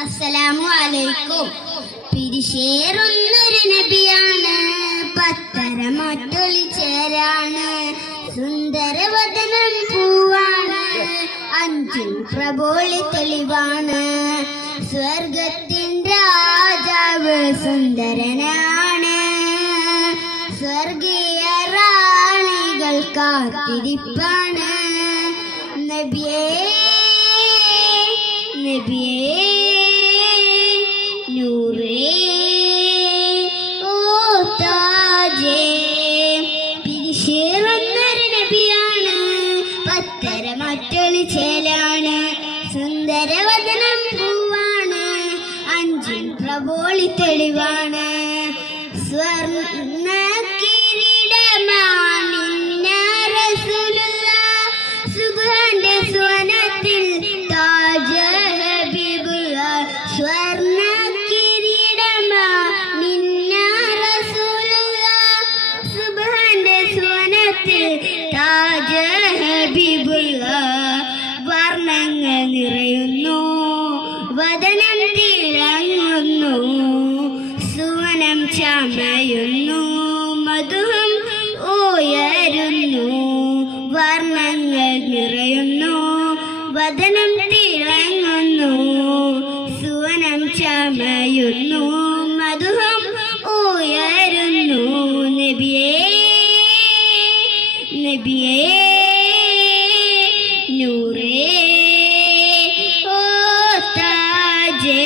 അസ്സലാമു അലൈക്കും. പിരിശേറുന്നൊരു നബിയാണ്, പത്തരമൊട്ടൊളി ചേരാണ്, സുന്ദരവദനം പൂവാണ്, അഞ്ചിൽ പ്രബോളി തെളിവാണ്, സ്വർഗത്തിൻ രാജാവ് സുന്ദരനാണ്, സ്വർഗീയ റാണികൾ കാത്തിരിപ്പാണ്. നബിയേ നബിയേ നൂറേ ഓ താജേ. പിരിശേറുന്നൊരു നബിയാണ്, പത്തരമൊട്ടൊളി ചേലാണ്, സുന്ദരവദനം പൂവാണ്, അഞ്ചിൽ പ്രബോളി തെളിവാണ്, സ്വർണ്ണ കിരീടമാണിന്ന റസൂലുള്ളാഹ്, സുബ്ഹാന്റെ സ്വനത്തിൽ താജ് ഹബീബുള്ളാഹ്, സ്വർണ്ണ കിരീടമാണിന്ന റസൂലുള്ളാഹ്, സുബ്ഹാന്റെ സ്വനത്തിൽ താജ് ഹബീബുള്ളാഹ്, വർണ്ണങ്ങൾ നിറയുന്നു, വദനം തിളങ്ങുന്നു, സുവനം ചമയുന്നു, മധുരം ഉയരുന്നു, വർണ്ണങ്ങൾ നിറയുന്നു, വദനം തിളങ്ങുന്നു, സുവനം ചമയുന്നു, മധുരം ഉയരുന്നു. നബിയേ നബിയേ നൂറേ ഓ താജേ.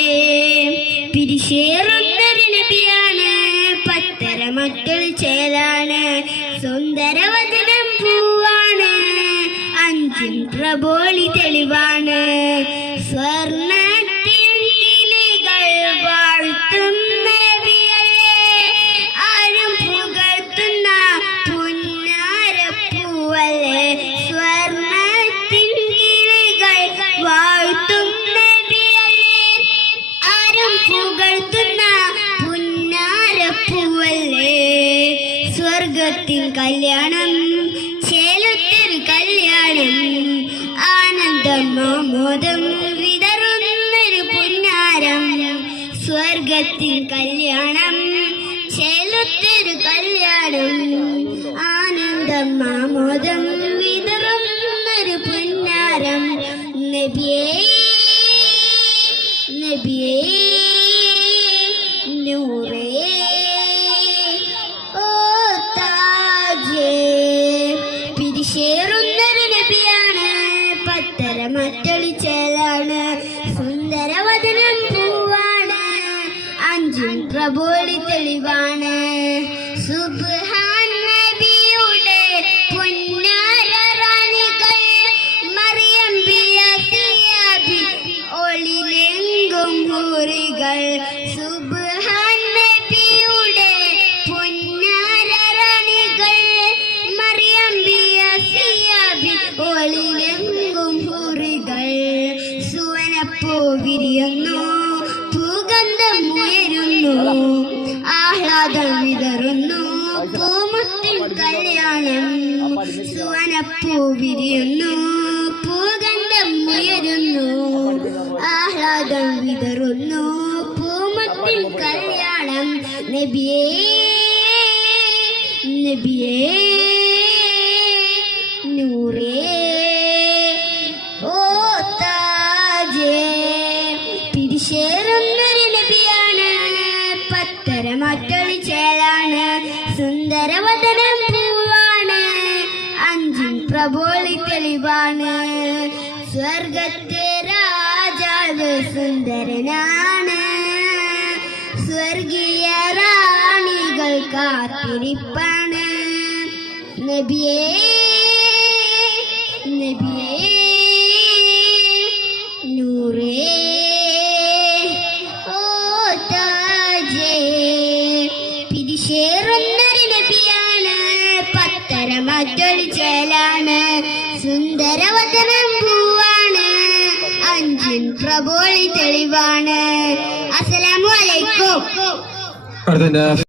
പിരിശേറുന്നൊരു നബിയാണ്, പത്തരമൊട്ടൊളി ചേലാണ്, സുന്ദരവദനം പൂവാണ്, അഞ്ചിൽ പ്രബോളി തെളിവാണ്, സ്വർണ്ണത്തിൻ കിളികൾ വാഴ്ത്തും നബിയല്ലേ, ആരും പുകഴ്ത്തുന്ന പുന്നാരപ്പൂവല്ലേ, സ്വർണ്ണത്തിൻ കിളികൾ വാഴ്ത്തും നബിയല്ലേ, ആരും പുകഴ്ത്തുന്ന പുന്നാരപ്പൂവല്ലേ, സ്വർഗത്തിൽ കല്യാണം, ചേലത്തൊരു കല്യാണം, ആനന്ദം ആമോദം വിതറുന്നൊരു പുന്നാരം, സ്വർഗത്തിൽ കല്യാണം, ചേലത്തൊരു കല്യാണം, ആനന്ദം ആമോദം വിതറുന്നൊരു പുന്നാരം. നബിയേ നബിയേ നൂറേ ഓ താജേ. പിരിശേറുന്നൊരു നബിയാണ്, പത്തരമൊട്ടൊളി ചേലാണ്, സുന്ദരവദനം പൂവാണ്, അഞ്ചിൽ പ്രബോളി തെളിവാണ്, സുബ്ഹാൻ നബിയുടെ പുന്നാര റാണികൾ, മറിയം ബിയസിയാബി ഒളിലെങ്കും ഹൂറികൾ, സുബ്ഹാൻ നബിയുടെ പുന്നാര റാണികൾ, മറിയം ബിയസിയാബി ഒളിലെങ്കും ഹൂറികൾ, സുവനപ്പൂ വിരിയുന്നു, പൂഗന്ധം ഉയരുന്നു, ആഹ്ലാദം വിതറുന്നു, പൂമുത്തിൻ കല്യാണം, സുവനപ്പൂ വിരിയുന്നു, പൂഗന്ധം ഉയരുന്നു, ആഹ്ലാദം വിതറുന്നു, പൂമുത്തിൻ കല്യാണം. നബിയേ നബിയേ നൂറേ ഓ താജേ. പിരിശേറുന്നൊരു നബിയാണ്, പത്തരമൊട്ടൊളി ചേലാണ്, സുന്ദരവദനം പൂവാണ്, അഞ്ചിൽ പ്രബോളി തെളിവാണ്, സ്വർഗത്തെ രാജാവ് സുന്ദരനാണ്, സ്വർഗീയ റാണികൾ കാത്തിരിപ്പാണ്. നബിയേ നബിയേ നൂറേ ഓ താജേ. പിരിശേറുന്നൊരു നബിയാണ്, പത്തരമൊട്ടൊളി ചേലാണ്, സുന്ദരവദനം പൂവാണ്, അഞ്ചിൽ പ്രബോളി തെളിവാണ്. അസ്സലാമു അലൈക്കും.